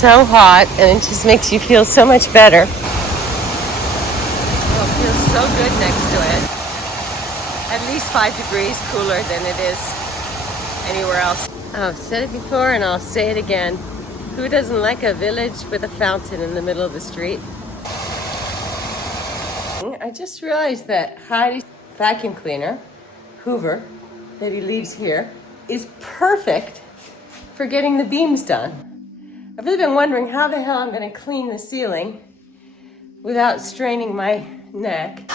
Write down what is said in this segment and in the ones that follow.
so hot, and it just makes you feel so much better. Oh, it feels so good next to it. At least 5 degrees cooler than it is anywhere else. I've said it before and I'll say it again. Who doesn't like a village with a fountain in the middle of the street? I just realized that Heidi's vacuum cleaner, Hoover, that he leaves here, is perfect for getting the beams done. I've really been wondering how the hell I'm going to clean the ceiling without straining my neck.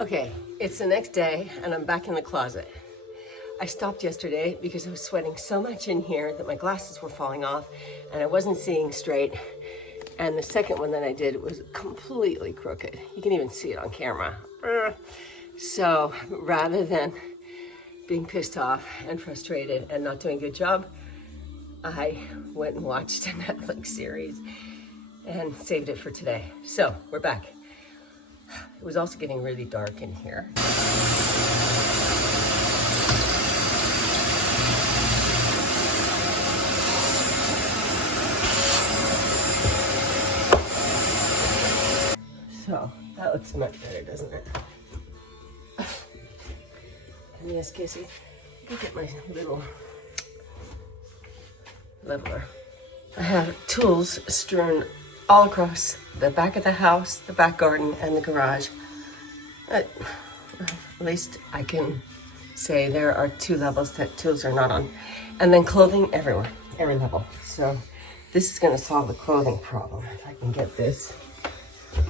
Okay, it's the next day and I'm back in the closet. I stopped yesterday because I was sweating so much in here that my glasses were falling off and I wasn't seeing straight. And the second one that I did was completely crooked. You can even see it on camera. So rather than being pissed off and frustrated and not doing a good job, I went and watched a Netflix series and saved it for today. So we're back. It was also getting really dark in here. So that looks much better, doesn't it? And yes, Casey, go get my little leveler. I have tools strewn all across the back of the house, the back garden, and the garage. At least I can say there are 2 levels that tools are not on. And then clothing everywhere, every level. So this is gonna solve the clothing problem if I can get this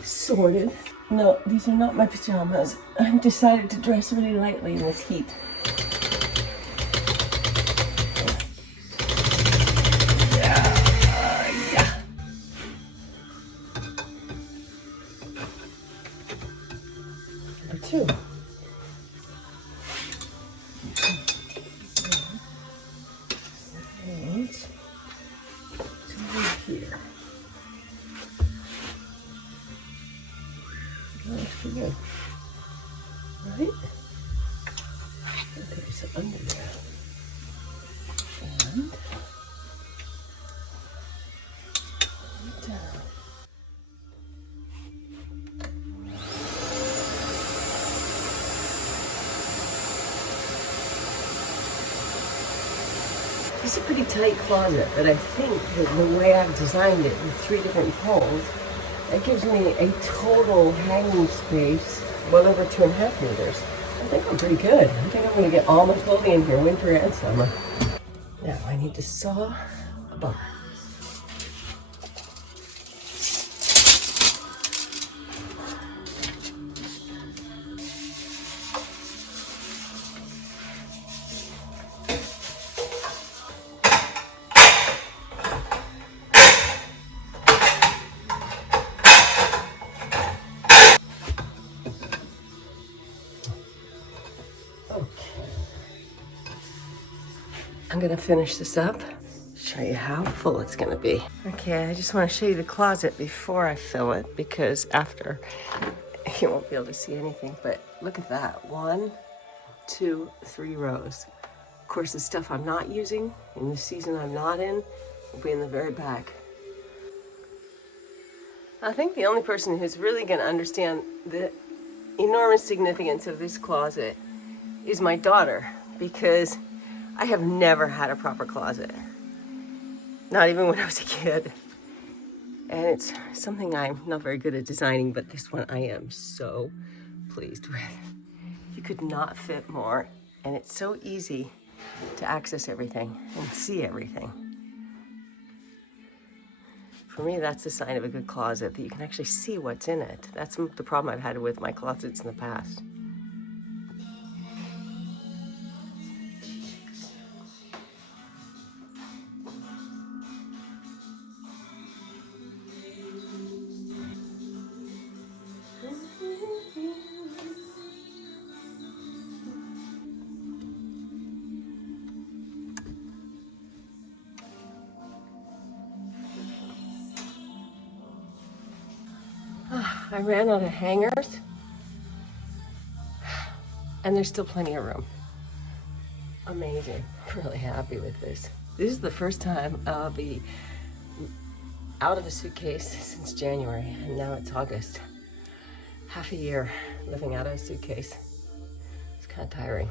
sorted. No, these are not my pajamas. I've decided to dress really lightly in this heat. Yeah. Number 2. And here. That looks pretty good. Right? Okay, so under there. And down. It's a pretty tight closet, but I think that the way I've designed it with 3 different poles, it gives me a total hanging space well over 2.5 meters. I think I'm pretty good. I think I'm going to get all my clothing in here, winter and summer. Now I need to saw a bar. I'm gonna finish this up, show you how full it's gonna be. Okay, I just wanna show you the closet before I fill it, because after, you won't be able to see anything, but look at that. 1, 2, 3 rows. Of course, the stuff I'm not using in the season I'm not in will be in the very back. I think the only person who's really gonna understand the enormous significance of this closet is my daughter, because I have never had a proper closet, not even when I was a kid. And it's something I'm not very good at designing, but this one I am so pleased with. You could not fit more, and it's so easy to access everything and see everything. For me, that's the sign of a good closet, that you can actually see what's in it. That's the problem I've had with my closets in the past. I ran out of hangers, and there's still plenty of room. Amazing. I'm really happy with this. This is the first time I'll be out of a suitcase since January, and now it's August. Half a year living out of a suitcase. It's kind of tiring.